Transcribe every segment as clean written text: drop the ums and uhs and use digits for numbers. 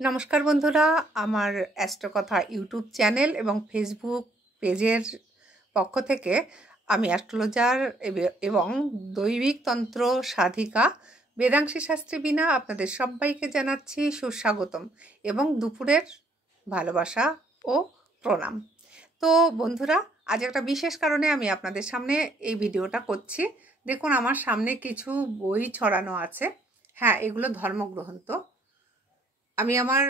নমস্কার বন্ধুরা, আমার অ্যাস্ট্রোকথা ইউটিউব চ্যানেল এবং ফেসবুক পেজের পক্ষ থেকে আমি অ্যাস্ট্রোলজার এবং দৈবিক তন্ত্র সাধিকা বেদাংশী শাস্ত্রী বীণা আপনাদের সবাইকে জানাচ্ছি সুস্বাগতম এবং দুপুরের ভালোবাসা ও প্রণাম। তো বন্ধুরা, আজ একটা বিশেষ কারণে আমি আপনাদের সামনে এই ভিডিওটা করছি। দেখুন, আমার সামনে কিছু বই ছড়ানো আছে। হ্যাঁ, এগুলো ধর্মগ্রন্থ। আমি আমার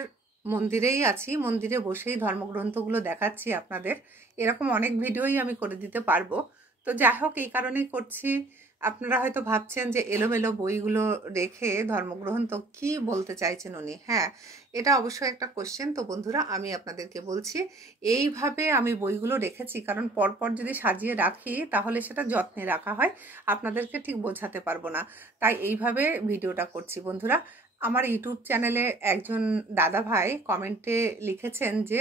মন্দিরেই আছি, মন্দিরে বসেই ধর্মগ্রন্থগুলো দেখাচ্ছি আপনাদের। এরকম অনেক ভিডিওই আমি করে দিতে পারবো। তো যাই হোক, এই কারণেই করছি। আপনারা হয়তো ভাবছেন যে এলোমেলো বইগুলো রেখে ধর্মগ্রন্থ কি বলতে চাইছেন উনি। হ্যাঁ, এটা অবশ্যই একটা কোশ্চেন। তো বন্ধুরা, আমি আপনাদেরকে বলছি, এইভাবে আমি বইগুলো রেখেছি কারণ পরপর যদি সাজিয়ে রাখি তাহলে সেটা যত্নে রাখা হয়, আপনাদেরকে ঠিক বোঝাতে পারবো না। তাই এইভাবে ভিডিওটা করছি বন্ধুরা। আমার ইউটিউব চ্যানেলে একজন দাদা ভাই কমেন্টে লিখেছেন যে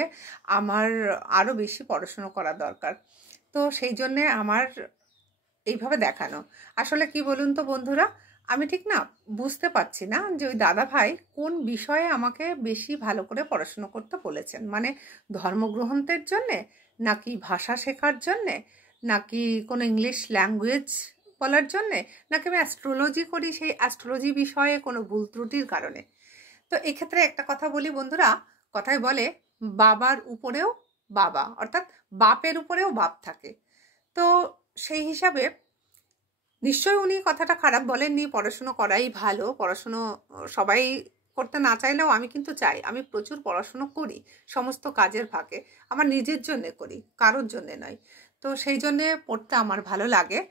আমার আরও বেশি পড়াশুনো করা দরকার। তো সেই জন্যে আমার এইভাবে দেখানো। আসলে কি বলুন তো বন্ধুরা, আমি ঠিক না বুঝতে পারছি না যে ওই দাদা ভাই কোন বিষয়ে আমাকে বেশি ভালো করে পড়াশুনো করতে বলেছেন। মানে ধর্মগ্রন্থের জন্যে, নাকি ভাষা শেখার জন্যে, নাকি কোনো ইংলিশ ল্যাঙ্গুয়েজ বলার জন্যে, নাকি আমি অ্যাস্ট্রোলজি করি সেই অ্যাস্ট্রোলজি বিষয়ে কোনো ভুল ত্রুটির কারণে। তো এক্ষেত্রে একটা কথা বলি বন্ধুরা, কথায় বলে বাবার উপরেও বাবা, অর্থাৎ বাপের উপরেও বাপ থাকে। তো সেই হিসাবে নিশ্চয়ই উনি কথাটা খারাপ বলেননি, পড়াশুনো করাই ভালো। পড়াশুনো সবাই করতে না চাইলেও আমি কিন্তু চাই। আমি প্রচুর পড়াশুনো করি সমস্ত কাজের ফাঁকে, আমার নিজের জন্যে করি, কারোর জন্যে নয়। তো সেই জন্যে পড়তে আমার ভালো লাগে।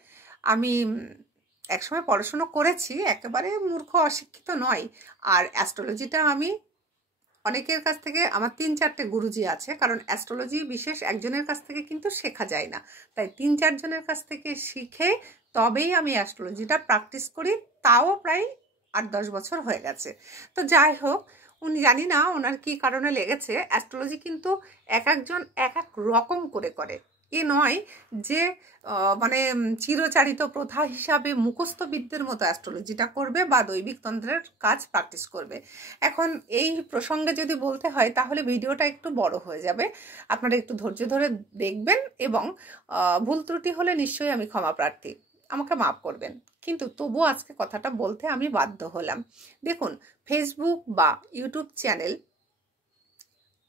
আমি একসময় পড়াশুনো করেছি, একেবারে মূর্খ অশিক্ষিত নয়। আর অ্যাস্ট্রোলজিটা আমি অনেকের কাছ থেকে, আমার 3-4টে গুরুজি আছে, কারণ অ্যাস্ট্রোলজি বিশেষ একজনের কাছ থেকে কিন্তু শেখা যায় না। তাই 3-4 জনের কাছ থেকে শিখে তবেই আমি অ্যাস্ট্রোলজিটা প্র্যাকটিস করি। তাও প্রায় 8-10 বছর হয়ে গেছে। তো যাই হোক, উনি জানি না ওনার কি কারণে লেগেছে। অ্যাস্ট্রোলজি কিন্তু এক একজন এক এক রকম করে করে। এ নয় যে মানে চিরচারিত প্রথা হিসাবে মুখস্থবিদদের মতো অ্যাস্ট্রোলজিটা করবে বা দৈবিক তন্ত্রের কাজ প্র্যাকটিস করবে। এখন এই প্রসঙ্গে যদি বলতে হয় তাহলে ভিডিওটা একটু বড় হয়ে যাবে। আপনারা একটু ধৈর্য ধরে দেখবেন এবং ভুল ত্রুটি হলে নিশ্চয়ই আমি ক্ষমা প্রার্থী, আমাকে মাফ করবেন। কিন্তু তবুও আজকে কথাটা বলতে আমি বাধ্য হলাম। দেখুন, ফেসবুক বা ইউটিউব চ্যানেল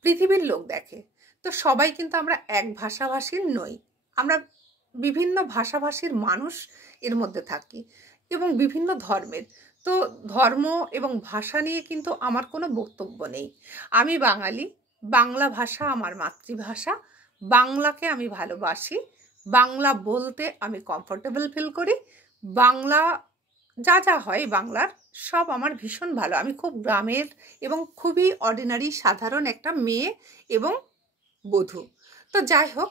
পৃথিবীর লোক দেখে। তো সবাই কিন্তু আমরা এক ভাষাভাষীর নই। আমরা বিভিন্ন ভাষাভাষীর মানুষ এর মধ্যে থাকি এবং বিভিন্ন ধর্মের। তো ধর্ম এবং ভাষা নিয়ে কিন্তু আমার কোনো বক্তব্য নেই। আমি বাঙালি, বাংলা ভাষা আমার মাতৃভাষা, বাংলাকে আমি ভালোবাসি, বাংলা বলতে আমি কমফোর্টেবল ফিল করি। বাংলা যা যা হয় বাংলার সব আমার ভীষণ ভালো। আমি খুব গ্রামের এবং খুবই অর্ডিনারি সাধারণ একটা মেয়ে এবং বধূ। তো যাই হোক,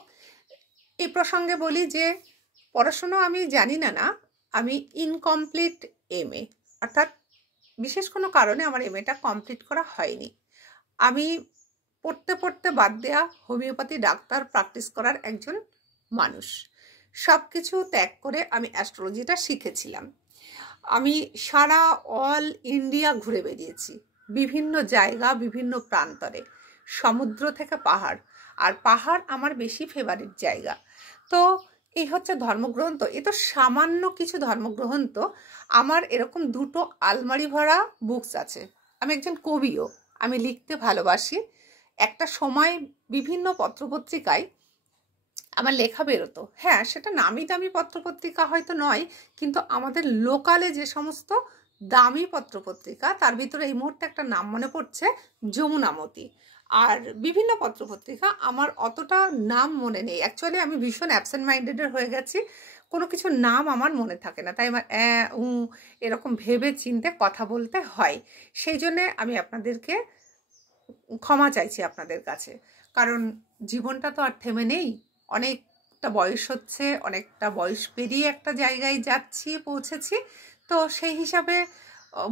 এই প্রসঙ্গে বলি যে পড়াশুনো আমি জানি না, আমি ইনকমপ্লিট এমএ, অর্থাৎ বিশেষ কোনো কারণে আমার এমএটা কমপ্লিট করা হয়নি। আমি পড়তে পড়তে বাদ দেয়া হোমিওপ্যাথি ডাক্তার প্র্যাকটিস করার একজন মানুষ। সব কিছু ত্যাগ করে আমি অ্যাস্ট্রোলজিটা শিখেছিলাম। আমি সারা অল ইন্ডিয়া ঘুরে বেরিয়েছি, বিভিন্ন জায়গা, বিভিন্ন প্রান্তরে, সমুদ্র থেকে পাহাড়। আর পাহাড় আমার বেশি ফেভারিট জায়গা। তো এই হচ্ছে ধর্মগ্রন্থ। এ তো সামান্য কিছু ধর্মগ্রন্থ। আমার এরকম 2টো আলমারি ভরা বুকস আছে। আমি একজন কবিও, আমি লিখতে ভালোবাসি। একটা সময় বিভিন্ন পত্রপত্রিকায় আমার লেখা বেরোতো। হ্যাঁ, সেটা নামি দামি পত্রপত্রিকা হয়তো নয়, কিন্তু আমাদের লোকালে যে সমস্ত দামি পত্রপত্রিকা, তার ভিতরে এই মুহূর্তে একটা নাম মনে পড়ছে, যমুনামতি। আর বিভিন্ন পত্রপত্রিকা আমার অতটা নাম মনে নেই। অ্যাকচুয়ালি আমি ভীষণ অ্যাবসেন্ট মাইন্ডেডের হয়ে গেছি, কোনো কিছুর নাম আমার মনে থাকে না। তাই আমার এরকম ভেবে চিন্তে কথা বলতে হয়। সেই জন্যে আমি আপনাদেরকে ক্ষমা চাইছি আপনাদের কাছে, কারণ জীবনটা তো আর থেমে নেই। অনেকটা বয়স হচ্ছে, অনেকটা বয়স পেরিয়ে একটা জায়গায় যাচ্ছি, পৌঁছেছি। তো সেই হিসাবে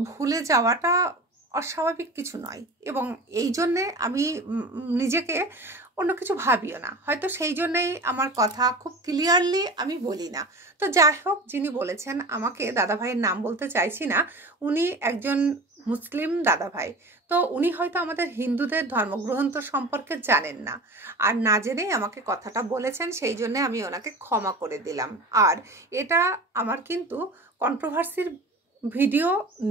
ভুলে যাওয়াটা অস্বাভাবিক কিছু নয়। এবং এই জন্যে আমি নিজেকে অন্য কিছু ভাবিও না, হয়তো সেই জন্যেই আমার কথা খুব ক্লিয়ারলি আমি বলি না। তো যাই হোক, যিনি বলেছেন আমাকে, দাদাভাইয়ের নাম বলতে চাইছি না, উনি একজন মুসলিম দাদাভাই। তো উনি হয়তো আমাদের হিন্দুদের ধর্মগ্রন্থ সম্পর্কে জানেন না, আর না জেনেই আমাকে কথাটা বলেছেন, সেই জন্য আমি ওনাকে ক্ষমা করে দিলাম। আর এটা আমার কিন্তু কন্ট্রোভার্সির ভিডিও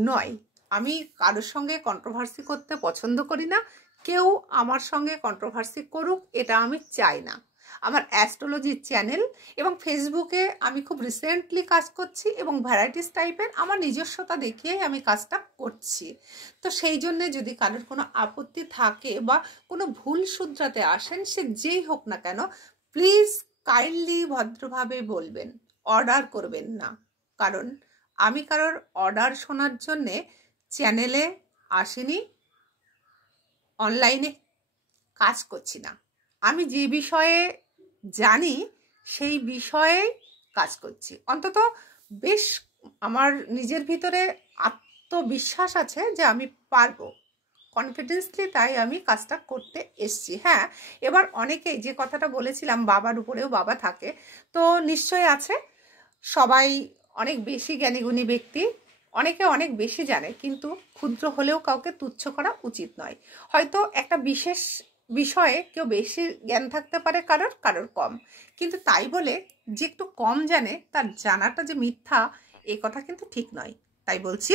নয়, আমি কারোর সঙ্গে কন্ট্রোভার্সি করতে পছন্দ করি না, কেউ আমার সঙ্গে কন্ট্রোভার্সি করুক এটা আমি চাই না। আমার অ্যাস্ট্রোলজির চ্যানেল এবং ফেসবুকে আমি খুব রিসেন্টলি কাজ করছি এবং ভ্যারাইটিস টাইপের আমার নিজস্বতা দেখিয়েই আমি কাজটা করছি। তো সেই জন্যে যদি কারোর কোনো আপত্তি থাকে বা কোনো ভুল শুধরাতে আসেন, সে যেই হোক না কেন, প্লিজ কাইন্ডলি ভদ্রভাবে বলবেন, অর্ডার করবেন না। কারণ আমি কারোর অর্ডার শোনার জন্যে চ্যানেলে আসিনি, অনলাইনে কাজ করছি না। আমি যে বিষয়ে জানি সেই বিষয়ে কাজ করছি। অন্তত বেশ আমার নিজের ভিতরে আত্মবিশ্বাস আছে যে আমি পারবো, কনফিডেন্সলি তাই আমি কাজটা করতে এসছি। হ্যাঁ, এবার অনেকেই যে কথাটা বলেছিলাম বাবার উপরেও বাবা থাকে, তো নিশ্চয়ই আছে। সবাই অনেক বেশি জ্ঞানীগুণী ব্যক্তি, অনেকে অনেক বেশি জানে, কিন্তু ক্ষুদ্র হলেও কাউকে তুচ্ছ করা উচিত নয়। হয়তো একটা বিশেষ বিষয়ে কেউ বেশি জ্ঞান থাকতে পারে, কারোর কারোর কম, কিন্তু তাই বলে যে একটু কম জানে তার জানাটা যে মিথ্যা, এ কথা কিন্তু ঠিক নয়। তাই বলছি,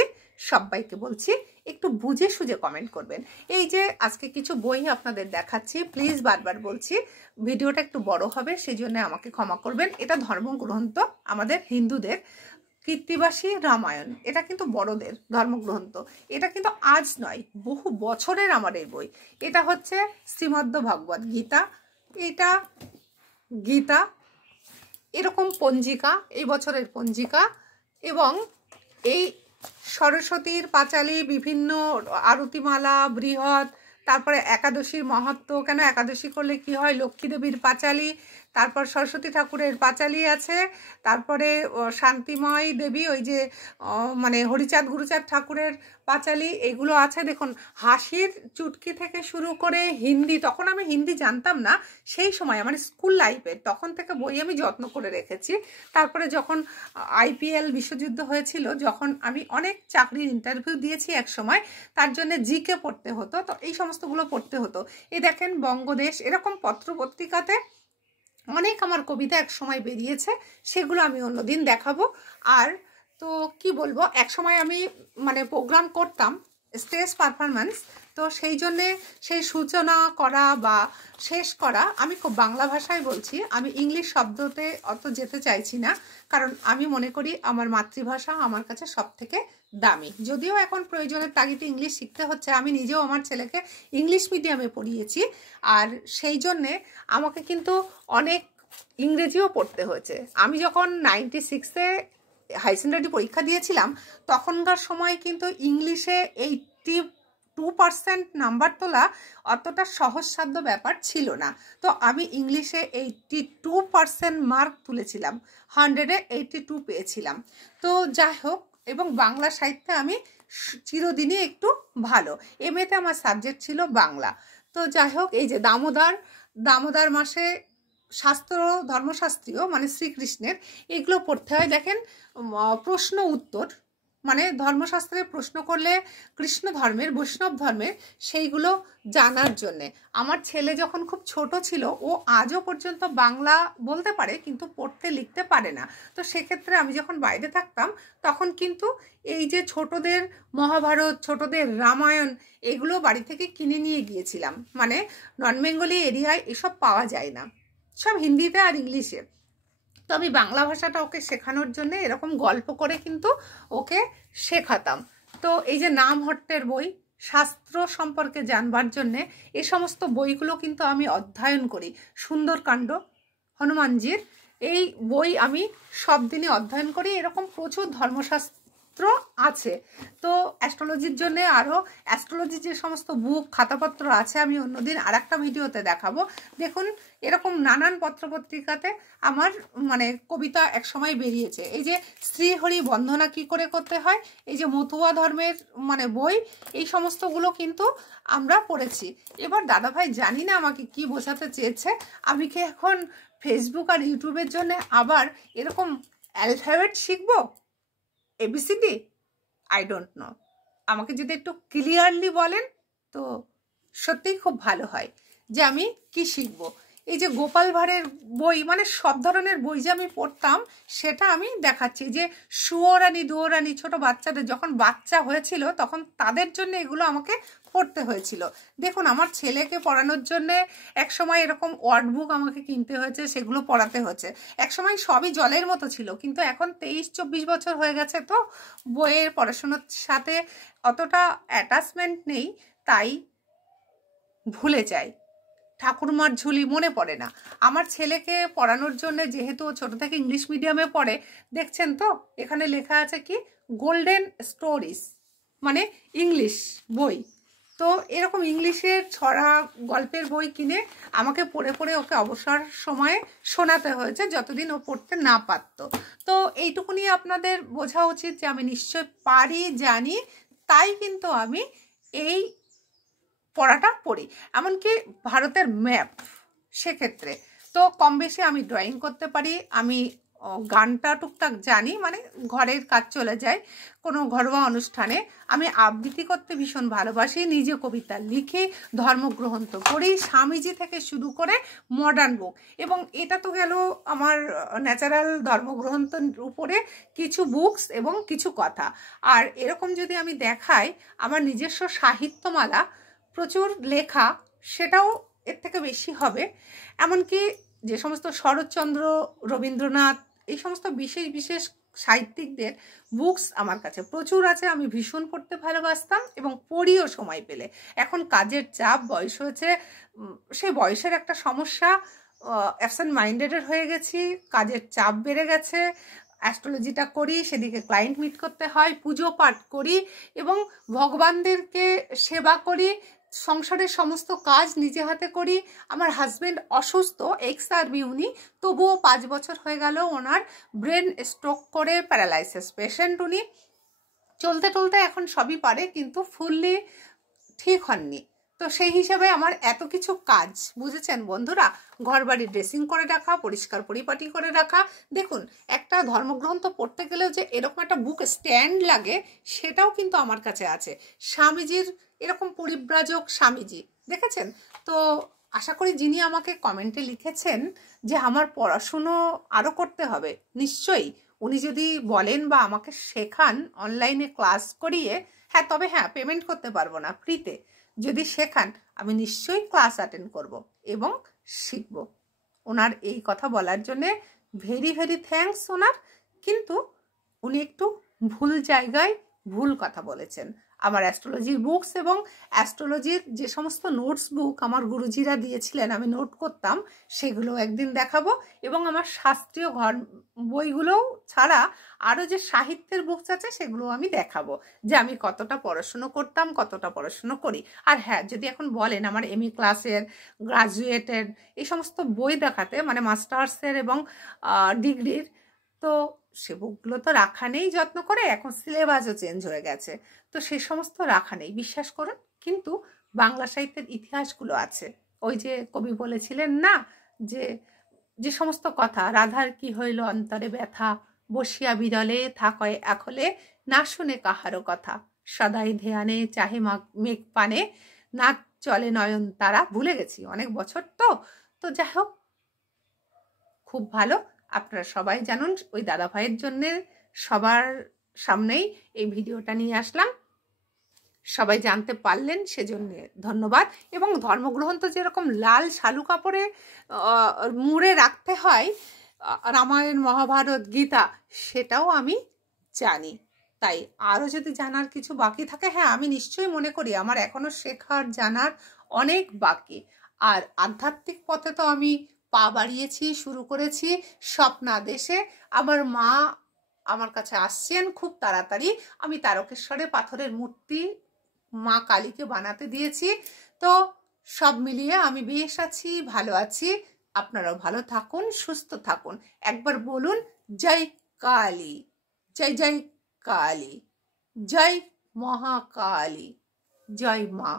সবাইকে বলছি একটু বুঝে সুঝে কমেন্ট করবেন। এই যে আজকে কিছু বই আপনাদের দেখাচ্ছি, প্লিজ বারবার বলছি ভিডিওটা একটু বড় হবে, সেই জন্য আমাকে ক্ষমা করবেন। এটা ধর্মগ্রন্থ আমাদের হিন্দুদের, কীর্তিবাসী রামায়ণ, এটা কিন্তু বড়দের ধর্মগ্রন্থ। এটা কিন্তু আজ নয়, বহু বছরের আমার এই বই। এটা হচ্ছে শ্রীমদ্ ভগবদ গীতা, এটা গীতা, এরকম পঞ্জিকা, এই বছরের পঞ্জিকা, এবং এই সরস্বতীর পাঁচালী, বিভিন্ন আরতিমালা, বৃহৎ, তারপরে একাদশীর মহত্ব, কেন একাদশী করলে কি হয়, লক্ষ্মী দেবীর পাঁচালী, তারপর সরস্বতী ঠাকুরের পাঁচালী আছে, তারপরে শান্তিময় দেবী, ওই যে মানে হরিচাঁদ গুরুচাঁদ ঠাকুরের পাঁচালী, এগুলো আছে। দেখুন, হাসির চুটকি থেকে শুরু করে হিন্দি, তখন আমি হিন্দি জানতাম না, সেই সময় আমার স্কুল লাইফে তখন থেকে বই আমি যত্ন করে রেখেছি। তারপরে যখন IPL বিশ্বযুদ্ধ হয়েছিল, যখন আমি অনেক চাকরির ইন্টারভিউ দিয়েছি এক সময়, তার জন্য জিকে পড়তে হতো, তো এই সমস্তগুলো পড়তে হতো। এই দেখেন বঙ্গদেশ, এরকম পত্রপত্রিকাতে অনেক আমার কবিতা এক সময় বেরিয়েছে, সেগুলো আমি অন্যদিন দেখাবো। আর তো কি বলবো, এক সময় আমি মানে প্রোগ্রাম করতাম, স্টেজ পারফরমেন্স, তো সেই জন্যে সেই সূচনা করা বা শেষ করা আমি খুব বাংলা ভাষায় বলছি, আমি ইংলিশ শব্দতে অত যেতে চাইছি না, কারণ আমি মনে করি আমার মাতৃভাষা আমার কাছে সব থেকে দামি। যদিও এখন প্রয়োজনের তাগিদে ইংলিশ শিখতে হচ্ছে, আমি নিজেও আমার ছেলেকে ইংলিশ মিডিয়ামে পড়িয়েছি, আর সেই জন্যে আমাকে কিন্তু অনেক ইংরেজিও পড়তে হয়েছে। আমি যখন 96-এ হাই সেকেন্ডারি পরীক্ষা দিয়েছিলাম, তখনকার সময় কিন্তু ইংলিশে 82% নাম্বার তোলা অতটা সহজসাধ্য ব্যাপার ছিল না। তো আমি ইংলিশে 82% মার্ক তুলেছিলাম, 100-এ 82 পেয়েছিলাম। তো যাই হোক, এবং বাংলা সাহিত্যে আমি চিরদিনই একটু ভালো, MA-তে আমার সাবজেক্ট ছিল বাংলা। তো যাই হোক, এই যে দামোদর মাসে শাস্ত্র, ধর্মশাস্ত্রীয় মানে শ্রীকৃষ্ণের, এগুলো পড়তে হয়। দেখেন, প্রশ্ন উত্তর, মানে ধর্মশাস্ত্রে প্রশ্ন করলে কৃষ্ণ ধর্মের, বৈষ্ণব ধর্মের, সেইগুলো জানার জন্যে। আমার ছেলে যখন খুব ছোট ছিল, ও আজও পর্যন্ত বাংলা বলতে পারে কিন্তু পড়তে লিখতে পারে না। তো সেক্ষেত্রে আমি যখন বাইরে থাকতাম, তখন কিন্তু এই যে ছোটদের মহাভারত, ছোটদের রামায়ণ, এগুলো বাড়ি থেকে কিনে নিয়ে গিয়েছিলাম। মানে নন বেঙ্গলি এরিয়ায় এসব পাওয়া যায় না, সব হিন্দিতে আর ইংলিশে। তো আমি বাংলা ভাষাটা ওকে শেখানোর জন্য এরকম গল্প করে কিন্তু ওকে শেখাতাম। তো এই যে নামহট্টের বই, শাস্ত্র সম্পর্কে জানবার জন্যে এই সমস্ত বইগুলো কিন্তু আমি অধ্যয়ন করি। সুন্দরকাণ্ড, হনুমানজির, এই বই আমি সব দিনই অধ্যয়ন করি। এরকম প্রচুর ধর্মশাস্ত্র আছে। তো অ্যাস্ট্রোলজির জন্য আরও অ্যাস্ট্রোলজির যে সমস্ত বুক, খাতাপত্র আছে, আমি অন্যদিন আর একটা ভিডিওতে দেখাবো। দেখুন, এরকম নানান পত্রপত্রিকাতে আমার মানে কবিতা এক সময় বেরিয়েছে। এই যে শ্রীহরি বন্দনা কি করে করতে হয়, এই যে মতুয়া ধর্মের মানে বই, এই সমস্তগুলো কিন্তু আমরা পড়েছি। এবার দাদাভাই জানি না আমাকে কি বোঝাতে চেয়েছে, আমি কি এখন ফেসবুক আর ইউটিউবের জন্য আবার এরকম অ্যালফাবেট শিখবো, ABCD? I don't know. আমাকে যদি একটু ক্লিয়ারলি বলেন তো সত্যিই খুব ভালো হয় যে আমি কি শিখব। এই যে গোপাল ভাঁড়ের বই, মানে সব ধরনের বই যে আমি পড়তাম সেটা আমি দেখাচ্ছি। যে সুয়োরানী দুয়োরানী ছোট বাচ্চাদের যখন বাচ্চা হয়েছিল তখন তাদের জন্য এগুলো আমাকে পড়তে হয়েছিল। দেখুন আমার ছেলেকে পড়ানোর জন্যে একসময় এরকম ওয়ার্ড বুক আমাকে কিনতে হয়েছে, সেগুলো পড়াতে হয়েছে। একসময় সবই জলের মতো ছিল, কিন্তু এখন 23-24 বছর হয়ে গেছে, তো বইয়ের পড়াশোনার সাথে অতটা অ্যাটাচমেন্ট নেই, তাই ভুলে যাই। ঠাকুরমার ঝুলি মনে পড়ে না। আমার ছেলেকে পড়ানোর জন্য, যেহেতু ছোট থেকে ইংলিশ মিডিয়ামে পড়ে, দেখছেন তো এখানে লেখা আছে কি গোল্ডেন স্টোরিজ, মানে ইংলিশ বই। তো এরকম ইংলিশের ছড়া গল্পের বই কিনে আমাকে পড়ে পড়ে ওকে অবসর সময়ে শোনাতে হয়েছে, যতদিন ও পড়তে না পারতো। তো এইটুকুনি আপনাদের বোঝা উচিত যে আমি নিশ্চয় পারি, জানি, তাই কিন্তু আমি এই পড়াটা পড়ি। এমনকি ভারতের ম্যাপ, সেক্ষেত্রে তো কম বেশি আমি ড্রয়িং করতে পারি। আমি গানটা টুকটাক জানি, মানে ঘরের কাজ চলে যায় কোনো ঘরোয়া অনুষ্ঠানে। আমি আবৃত্তি করতে ভীষণ ভালোবাসি, নিজে কবিতা লিখি, ধর্মগ্রন্থ পড়ি, স্বামীজি থেকে শুরু করে মডার্ন বুক। এবং এটা তো গেল আমার ন্যাচারাল ধর্মগ্রন্থের উপরে কিছু বুকস এবং কিছু কথা। আর এরকম যদি আমি দেখাই আমার নিজস্ব সাহিত্যমালা, প্রচুর লেখা, সেটাও এর থেকে বেশি হবে। এমনকি যে সমস্ত শরৎচন্দ্র, রবীন্দ্রনাথ, এই সমস্ত বিশেষ বিশেষ সাহিত্যিকদের বুকস আমার কাছে প্রচুর আছে। আমি ভীষণ পড়তে ভালোবাসতাম এবং পড়িও সময় পেলে। এখন কাজের চাপ, বয়স হয়েছে, সেই বয়সের একটা সমস্যা, অ্যাবসেন্ট মাইন্ডেডের হয়ে গেছি, কাজের চাপ বেড়ে গেছে। অ্যাস্ট্রোলজিটা করি, সেদিকে ক্লায়েন্ট মিট করতে হয়, পুজো পাঠ করি এবং ভগবানদেরকে সেবা করি, সংসারের সমস্ত কাজ নিজে হাতে করি। আমার হাজব্যান্ড অসুস্থ, এক্স আর্মি উনি, তবুও 5 বছর হয়ে গেল ওনার ব্রেন স্ট্রোক করে প্যারালাইসিস পেশেন্ট উনি। চলতে চলতে এখন সবই পারে, কিন্তু ফুললি ঠিক হননি। তো সেই হিসাবে আমার এত কিছু কাজ, বুঝেছেন বন্ধুরা, ঘরবাড়ি ড্রেসিং করে রাখা, পরিষ্কার পরিপাটি করে রাখা। দেখুন একটা ধর্মগ্রন্থ পড়তে গেলেও যে এরকম একটা বুক স্ট্যান্ড লাগে, সেটাও কিন্তু আমার কাছে আছে। স্বামীজির এরকম পরিব্রাজক স্বামীজি, দেখেছেন তো। আশা করি যিনি আমাকে কমেন্টে লিখেছেন যে আমার পড়াশুনো আরও করতে হবে, নিশ্চয়ই উনি যদি বলেন বা আমাকে শেখান অনলাইনে ক্লাস করিয়ে, হ্যাঁ, তবে হ্যাঁ, পেমেন্ট করতে পারবো না, ফ্রিতে যদি শেখান আমি নিশ্চয়ই ক্লাস অ্যাটেন্ড করব এবং শিখব। ওনার এই কথা বলার জন্যে ভেরি ভেরি থ্যাঙ্কস ওনার। কিন্তু উনি একটু ভুল জায়গায় ভুল কথা বলেছেন। আমার অ্যাস্ট্রোলজির বুকস এবং অ্যাস্ট্রোলজির যে সমস্ত নোটস বুক আমার গুরুজিরা দিয়েছিলেন, আমি নোট করতাম, সেগুলো একদিন দেখাবো। এবং আমার শাস্ত্রীয় ঘর বইগুলোও ছাড়া আরও যে সাহিত্যের বুকস আছে সেগুলো আমি দেখাবো, যে আমি কতটা পড়াশুনো করতাম, কতটা পড়াশুনো করি। আর হ্যাঁ, যদি এখন বলেন আমার এমএ ক্লাসের, গ্রাজুয়েটের এই সমস্ত বই দেখাতে, মানে মাস্টার্সের এবং ডিগ্রির, তো সে বুকগুলো তো রাখা নেই যত্ন করে, এখন সিলেবাসও চেঞ্জ হয়ে গেছে, তো সে সমস্ত রাখা নেই, বিশ্বাস করুন। কিন্তু বাংলা সাহিত্যের ইতিহাসগুলো আছে। ওই যে কবি বলেছিলেন না, যে যে সমস্ত কথা, রাধার কি হইল অন্তরে ব্যথা, বসিয়া বিরলে থাকয় এখলে, না শুনে কাহারও কথা, সদাই ধ্যানে চাহে মেঘ পানে, না চলে নয়ন তারা। ভুলে গেছি, অনেক বছর তো। তো যাই হোক, খুব ভালো, আপনারা সবাই জানুন। ওই দাদা ভাইয়ের জন্যে সবার সামনেই এই ভিডিওটা নিয়ে আসলাম, সবাই জানতে পারলেন, সেজন্য ধন্যবাদ। এবং ধর্মগ্রন্থ যেরকম লাল শালু কাপড়ে মুড়ে রাখতে হয়, রামায়ণ, মহাভারত, গীতা, সেটাও আমি জানি। তাই আরও যদি জানার কিছু বাকি থাকে, হ্যাঁ, আমি নিশ্চয়ই মনে করি আমার এখনও শেখার, জানার অনেক বাকি। আর আধ্যাত্মিক পথে তো আমি পা বাড়িয়েছি, শুরু করেছি স্বপ্নাদেশে। আমার মা আমার কাছে আসছেন খুব তাড়াতাড়ি। আমি তারকেশ্বরে পাথরের মূর্তি মা কালীকে বানাতে দিয়েছি। তো সব মিলিয়ে আমি বেশ আছি, ভালো আছি। আপনারাও ভালো থাকুন, সুস্থ থাকুন। একবার বলুন জয় কালী, জয় জয় কালী, জয় মহাকালী, জয় মা।